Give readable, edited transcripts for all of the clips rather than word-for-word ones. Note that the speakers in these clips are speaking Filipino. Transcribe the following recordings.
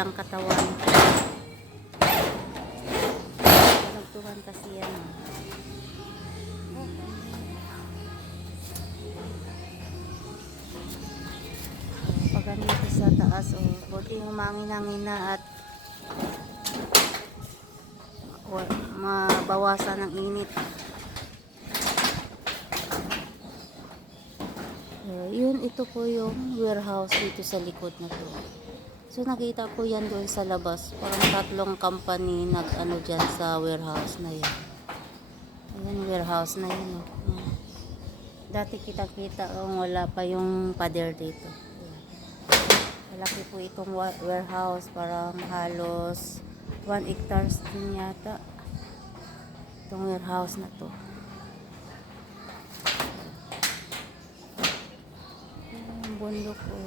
walang katawan. Pinagtuhan kasi yan. Pag ganito sa taas, buti humangin-hangin na at mabawasan ng init. Yun, ito po yung warehouse dito sa likod na to. So nakita ko yan doon sa labas. Parang 3 company nag-ano dyan sa warehouse na yan. Ayan, warehouse na yun. Dati kita-kita wala pa yung pader dito. Ayan. Malaki po itong warehouse. Parang halos 1 hectares din yata itong warehouse na to. Ayan, bundok po.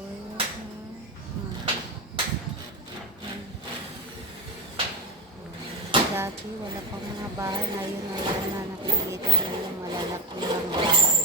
Dati wala pang mga bahay, ngayon na nakikita nyo yung malalaki ng bahay.